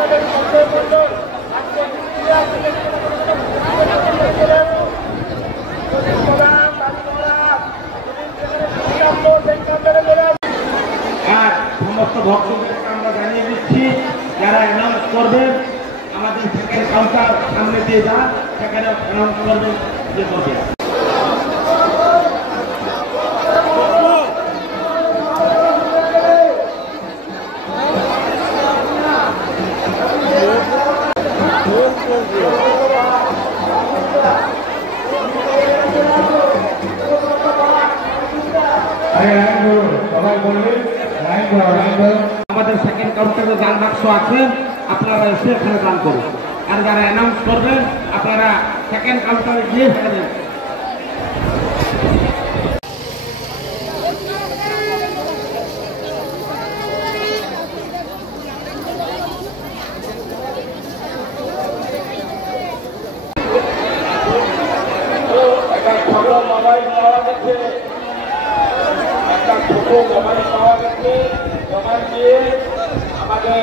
আর সমস্ত ভক্তদেরকে আমরা জানিয়ে দিচ্ছি, যারা অ্যানাউন্স করবেন আমাদের সেকেন্ড কাউন্টার সামনে দিয়ে যান, সেখানে অ্যানাউন্স করবেন যে করবে। আমাদের সেকেন্ড কাউন্টারে দান বাক্স আছে, আপনারা এসে এখানে দান করুন। আর যারা অ্যানাউন্স করবেন আপনারা সেকেন্ড কাউন্টারে গিয়ে সেখানে মোবাইল পাওয়া গেছে, একটা ছোট মোবাইল পাওয়া গেছে। মোবাইল দিয়ে আমাদের